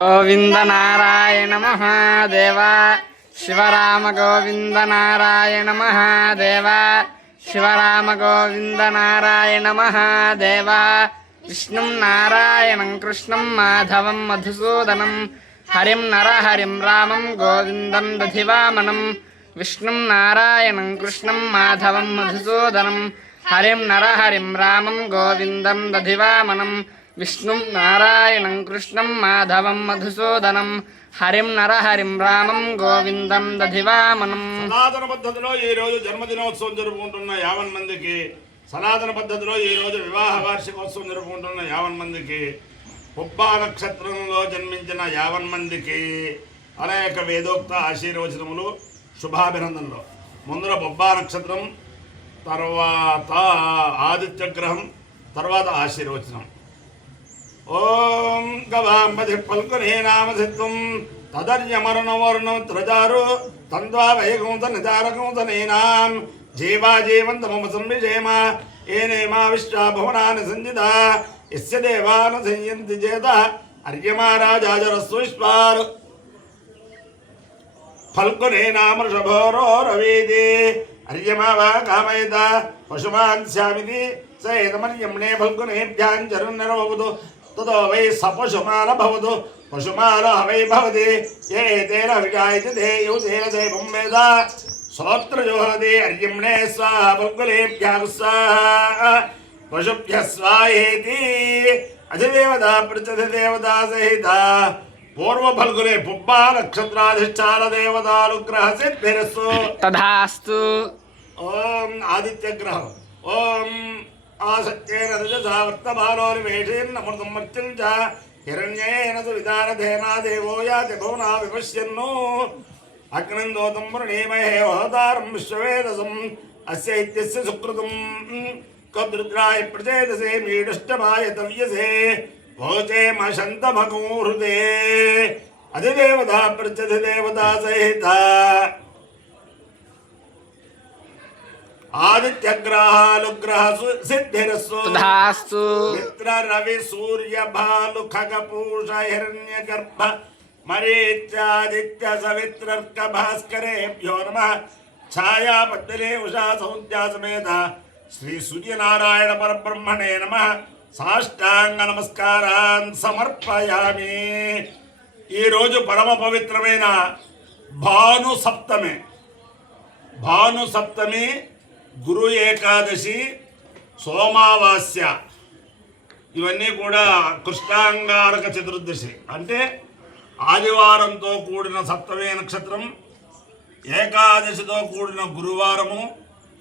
గోవింద నారాయణ మహాదేవ శివరామ గోవింద నారాయణ మహాదేవ శివరామ గోవింద నారాయణ మహాదేవ విష్ణుం నారాయణం కృష్ణం మాధవం మధుసూదనం హరిం నరహరిం రామం గోవిందం దధివామనం విష్ణుం నారాయణం కృష్ణం మాధవం మధుసూదనం హరిం నరహరిం రామం గోవిందం దధివామనం విష్ణుం నారాయణం కృష్ణం మాధవం మధుసూదనం హరిం నరహరిం రామం గోవిందం దధివామనం. సనాతన పద్ధతిలో ఈ రోజు జన్మదినోత్సవం జరుపుకుంటున్న 50 మందికి, సనాతన పద్ధతిలో ఈ రోజు వివాహ వార్షికోత్సవం జరుపుకుంటున్న 50 మందికి, పుబ్బా నక్షత్రంలో జన్మించిన 50 మందికి అనేక వేదోక్త ఆశీర్వచనములు, శుభాభినందనలు. ముందర పుబ్బా నక్షత్రం, తర్వాత ఆదిత్యగ్రహం, తర్వాత ఆశీర్వచనం. ఓం గవాంబధి పల్కునే నామసిత్వం తదర్యమరణవర్ణం త్రజారు తంద్వా వైకుంఠ నిదారకుంఠనేనాం జీవా జీవంతమమ సంవిషేమ ఏనేమా విశ్వా భువనాని సంజిత యస్య దేవాన సంయంతి చేత అర్యమా రాజాజరస్సు విశ్వార్ ఫల్కునే నామ వృషభోరో రవీది అర్యమా వా కామయత పశుమాన్ స్యామితి స ఏతమర్యమ్నే ఫల్కునేభ్యాంచరున్నరవతు ततो वै सपशुमाल भवतु पशुमाल वै भवति ये तेन विजायते ते युतेन देवं वेद श्रोत्रयो हवति अर्यम्णे स्वाहा फल्गुलेभ्यः स्वाहा पशुभ्यः स्वाहेति अधिदेवता प्रत्यधिदेवता सहिता पूर्व फल्गुले पुब्बा नक्षत्राधिष्ठान देवतानुग्रह सिद्धिरस्तु तथास्तु. ओम आदित्य ग्रह ओम आसत्येन रजसा वर्तमानोर्वेषेण अमृतं मर्त्यं च हिरण्येन सुविदानधेना देवो याति भुवना विपश्यन्नो अग्निं दोतं वृणीमहे होतारं विश्ववेदसम् अस्य इत्यस्य सुकृतं कद्रुद्राय प्रचेदसे मीडुष्टमाय तव्यसे भोचेमशन्तमकूहृते अधिदेवता प्रत्यधिदेवता सहिता आदित्यग्रहानुग्रह सिद्धिरस्तु. तथास्तु. मित्र रवि सूर्य भानु खगपूष हिरण्यगर्भ मरीच्यादित्य सवित्रर्क भास्करेभ्यो नमः. छाया पद्मने उषा सौद्या समेत श्री सूर्यनारायण परब्रह्मणे नमः. साष्टांग नमस्कारान् समर्पयामि. ఈ రోజు పరమ పవిత్రమైన భాను సప్తమి, భాను సప్తమి, గురు ఏకాదశి, సోమావాస్య, ఇవన్నీ కూడా కృష్ణాంగారక చతుర్దశి అంటే ఆదివారంతో కూడిన సప్తమే నక్షత్రం, ఏకాదశితో కూడిన గురువారము,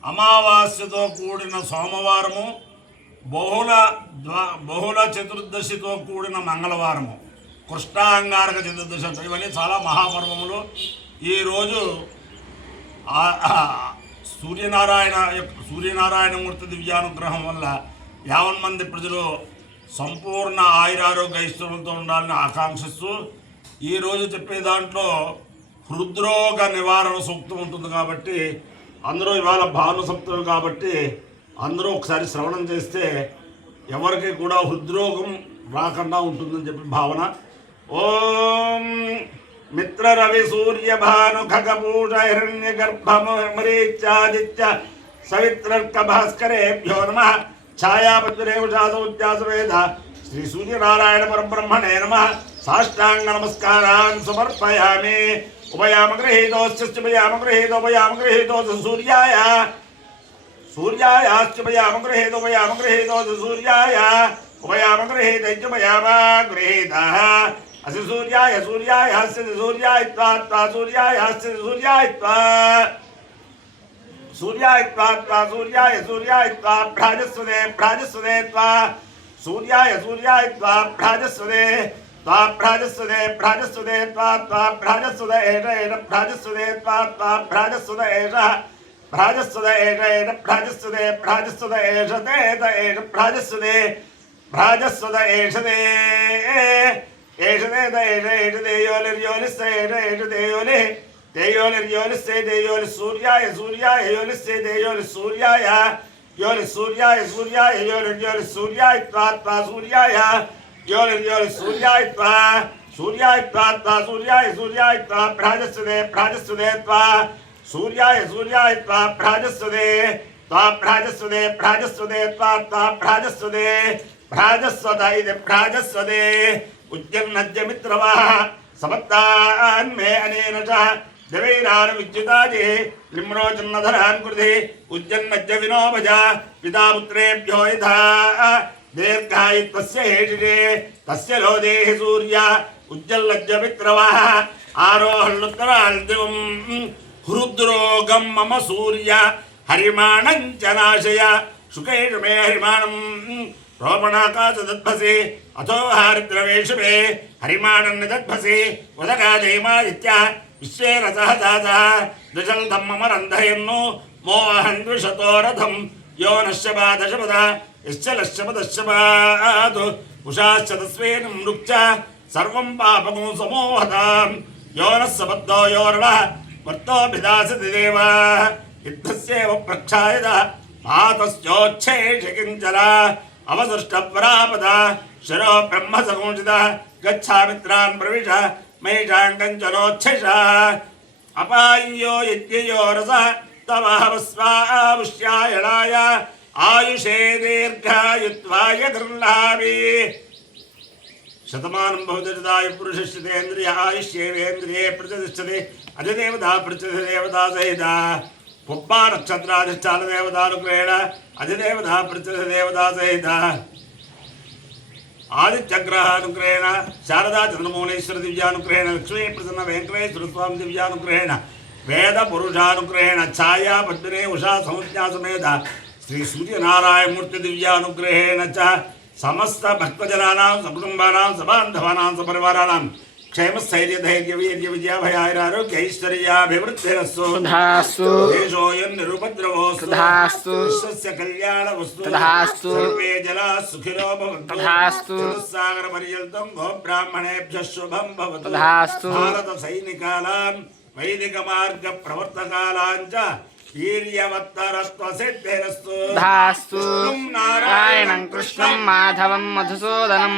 అమావాస్యతో కూడిన సోమవారము, బహుళ చతుర్దశితో కూడిన మంగళవారము, కృష్ణాంగారక చతుర్దశి. ఇవన్నీ చాలా మహాపర్వములు. ఈరోజు సూర్యనారాయణమూర్తి దివ్యానుగ్రహం వల్ల 50 మంది ప్రజలు సంపూర్ణ ఆయురారోగ్య ఐశ్వర్యంతో ఉండాలని ఆకాంక్షిస్తూ ఈరోజు చెప్పే దాంట్లో హృద్రోగ నివారణ సూక్తం ఉంటుంది. కాబట్టి అందరూ ఇవాళ భాను సప్తమి కాబట్టి అందరూ ఒకసారి శ్రవణం చేస్తే ఎవరికి కూడా హృద్రోగం రాకుండా ఉంటుందని చెప్పి భావన. ఓం मित्र रवि सूर्य भानु खगपूष हिरण्य गर्भ मरीच्यादित्य सवित्रर्क भास्करेभ्यो नमः. छाया पद्मने उषा सौद्या समेत श्री सूर्यनारायण परब्रह्मणे नमः. साष्टांग नमस्कारान् समर्पयामि. उभयाम गृहीतोश्च उभयाम गृहीतो सूर्याय सूर्यायाश्च उभयाम गृहीतो सूर्याय उभयाम गृहीतः अस्य सूर्याय हस्य सूर्याय त्वा सूर्याय हस्य सूर्याय त्वा सूर्याय त्वा भ्राजस्वदे त्वा सूर्याय त्वा भ्राजस्वदे त्वा भ्राजस्वदे त्वा भ्राजस्वद एष भ्राजस्वदे त्वा भ्राजस्वद एष भ्राजस्वद एष ते भ्राजस्वदे एष ते सूर्याय सूर्याय सूर्याय त्वा सूर्याय सूर्याय त्वा प्राजस्वदे प्राजस्वदे त्वा सूर्याय सूर्याय त्वा प्राजस्वदे प्राजस्वदे त्वा प्राजस्वदे प्राजस्वद इति प्राजस्वदे उद्यन्नद्य मित्रवः समत्तान्मे अनेन च देवैरान विद्युताजे लिम्रोचन्नधरान् कृते उद्यन्नद्य विनोभज पिता पुत्रेभ्यो यथा दीर्घायुत्वस्य हेषिषे तस्य लोदेः सूर्य उज्जल्लज्ज मित्रवः आरोहल्लुत्तराल्दिवम् हृद्रोगं मम सूर्य हरिमाणं च नाशय शुकेषु मे हरिमाणं रोपणाकाशदद्भसे अथो हारिद्रवेषु मे हरिमाणं निदद्भसे उदकाजयमादित्य विश्वे रसः दासः द्विषन्तं मम रन्धयन्नु मोहन् द्विषतो रथं यो नश्यपादशपद यश्चलश्यपदश्यपादु उषाश्च तस्वेन मृक्च सर्वं पापमो समोहतां यो नः सपद्दो योरणः वर्तोऽभिदासति देवा युद्धस्येव प्रक्षायद मातस्योच्छेष किञ्चन अवसृष्टपरापद शिरो ब्रह्मसंशित गच्छामित्रान् प्रविश मयिषां कञ्चनोच्छिष अपाय्यो यज्ञयो रसः तवहवस्वावुष्यायणाय आयुषे दीर्घायुत्वाय गृह्णामि शतमानं भवति पुरुषस्येन्द्रिय आयुष्येवेन्द्रिये प्रतिष्ठते अधिदेवता प्रतिदेवता सहित पुब्बा नक्षत्राधिष्ठान देवतानुग्रहेण अधिदेवता प्रतिदेवता सहित आदित्यग्रहानुग्रहेण शारदा चन्द्रमौलेश्वर दिव्यानुग्रहेण लक्ष्मी प्रसन्न वेंकटेश्वर स्वामी दिव्यानुग्रहेण वेद पुरुषानुग्रहेण छाया पद्मिनी उषा संज्ञा समेत श्री सूर्यनारायण मूर्ति दिव्यानुग्रहेण च समस्त भक्तजनानां सकुटुम्बानां सबान्धवानां सपरिवाराणां क्षेमस्थैर्य धैर्य वीर्य विजयाभयारोग्य ऐश्वर्याभिवृद्धिरस्तु तथास्तु देशोऽयं निरुपद्रवोऽस्तु तथास्तु विश्वस्य कल्याणवस्तु तथास्तु सर्वे जनाः सुखिनो भवन्तु तथास्तु सागरपर्यन्तं गोब्राह्मणेभ्यः शुभं भवतु तथास्तु भारतसैनिकानां वैदिकमार्गप्रवर्तकानां च वीर्यवत्तरस्त्वसिद्धिरस्तु तथास्तु नारायणं कृष्णं माधवं मधुसूदनं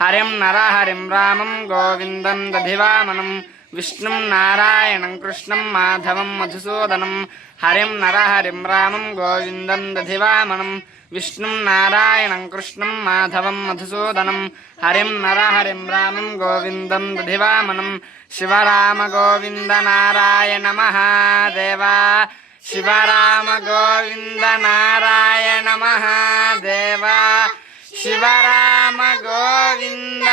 हरिं नरहरिं रामं गोविन्दं दधिवामनं विष्णुं नारायणं कृष्णं माधवं मधुसूदनं हरिं नरहरिं रामं गोविन्दं दधिवामनं विष्णुं नारायणं कृष्णं माधवं मधुसूदनं हरिं नरहरिं रामं गोविन्दं दधिवामनं शिवराम गोविन्द नारायण महादेवा शिवराम गोविन्द नारायण महादेवा शिवराम गोविन्द